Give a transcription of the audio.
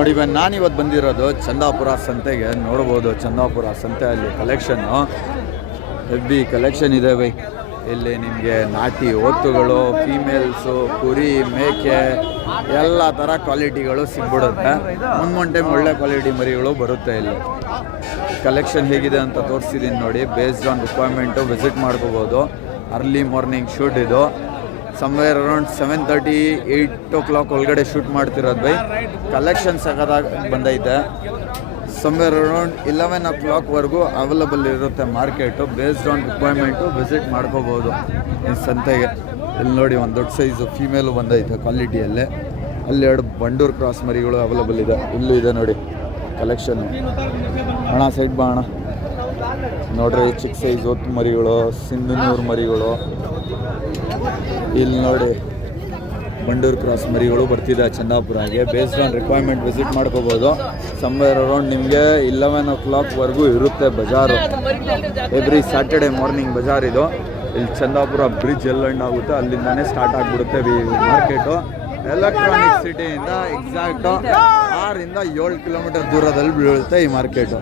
ನೋಡಿ ನಾನಿವತ್ತು ಬಂದಿರೋದು ಚಂದಾಪುರ ಸಂತೆಗೆ. ನೋಡ್ಬೋದು ಚಂದಾಪುರ ಸಂತೆಯಲ್ಲಿ ಕಲೆಕ್ಷನ್ನು ಹೆವಿ ಕಲೆಕ್ಷನ್ ಇದೆ ಬೈ. ಇಲ್ಲಿ ನಿಮಗೆ ನಾಟಿ ಒತ್ತುಗಳು, ಫೀಮೇಲ್ಸು, ಕುರಿ, ಮೇಕೆ ಎಲ್ಲ ಥರ ಕ್ವಾಲಿಟಿಗಳು ಸಿಗ್ಬಿಡುತ್ತೆ. ಮುಂದೊಂದು ಟೈಮ್ ಒಳ್ಳೆ ಕ್ವಾಲಿಟಿ ಮರಿಗಳು ಬರುತ್ತೆ. ಇಲ್ಲಿ ಕಲೆಕ್ಷನ್ ಹೇಗಿದೆ ಅಂತ ತೋರಿಸಿದ್ದೀನಿ ನೋಡಿ. ಬೇಸ್ಡ್ ಆನ್ ರಿಕ್ವೈರ್ಮೆಂಟು ವಿಸಿಟ್ ಮಾಡ್ಕೋಬೋದು. ಅರ್ಲಿ ಮಾರ್ನಿಂಗ್ ಶೂಟ್ ಇದು. ಸಮ್ವೇರ್ ಅರೌಂಡ್ 7:30 8 o'clock ಒಳಗಡೆ ಶೂಟ್ ಮಾಡ್ತಿರೋದು ಬೈ. ಕಲೆಕ್ಷನ್ ಸಖತ್ತಾಗಿ ಬಂದೈತೆ. ಸಮ್ವೇರ್ ಅರೌಂಡ್ 11 o'clockವರೆಗೂ ಅವೈಲಬಲ್ ಇರುತ್ತೆ market. Based on requirement visit ಮಾಡ್ಕೋಬೋದು ಈ ಸಂತೆಗೆ. ಇಲ್ಲಿ ನೋಡಿ ಒಂದು ದೊಡ್ಡ ಸೈಜು ಫೀಮೇಲು ಬಂದೈತೆ ಕ್ವಾಲಿಟಿಯಲ್ಲೇ. ಅಲ್ಲಿ 2 ಬಂಡೂರು ಕ್ರಾಸ್ ಮರಿಗಳು ಅವೈಲಬಲ್ ಇದೆ. ಇಲ್ಲೂ ಇದೆ ನೋಡಿ ಕಲೆಕ್ಷನ್ನು. ಹಣ ಸೈಡ್ ಬಾ ಅಣ್ಣ. ನೋಡ್ರಿ ಚಿಕ್ಕ ಸೈಜ್ ಒತ್ತು ಮರಿಗಳು, ಸಿಂಧನೂರು ಮರಿಗಳು. ಇಲ್ಲಿ ನೋಡಿ ಬಂಡೂರು ಕ್ರಾಸ್ ಮರಿಗಳು ಬರ್ತಿದೆ ಚಂದಾಪುರಗೆ. ಬೇಸ್ಡ್ ಆನ್ ರಿಕ್ವೈರ್ಮೆಂಟ್ ವಿಸಿಟ್ ಮಾಡ್ಕೋಬೋದು. ಸಮ್ವೇರ್ ಅರೌಂಡ್ ನಿಮಗೆ 11 o'clockವರೆಗೂ ಇರುತ್ತೆ ಬಜಾರು. ಎವ್ರಿ ಸ್ಯಾಟರ್ಡೆ ಮಾರ್ನಿಂಗ್ ಬಜಾರ್ ಇದು. ಇಲ್ಲಿ ಚಂದಾಪುರ ಬ್ರಿಡ್ಜ್ ಎಲ್ಲ ಎಂಡ್ ಆಗುತ್ತೆ, ಅಲ್ಲಿಂದಾನೇ ಸ್ಟಾರ್ಟ್ ಆಗಿಬಿಡುತ್ತೆ ಮಾರ್ಕೆಟು. ಎಲೆಕ್ಟ್ರಾನಿಕ್ ಸಿಟಿಯಿಂದ ಎಕ್ಸಾಕ್ಟು 6 ಇಂದ 7 ಕಿಲೋಮೀಟರ್ ದೂರದಲ್ಲಿ ಬೀಳುತ್ತೆ ಈ ಮಾರ್ಕೆಟು.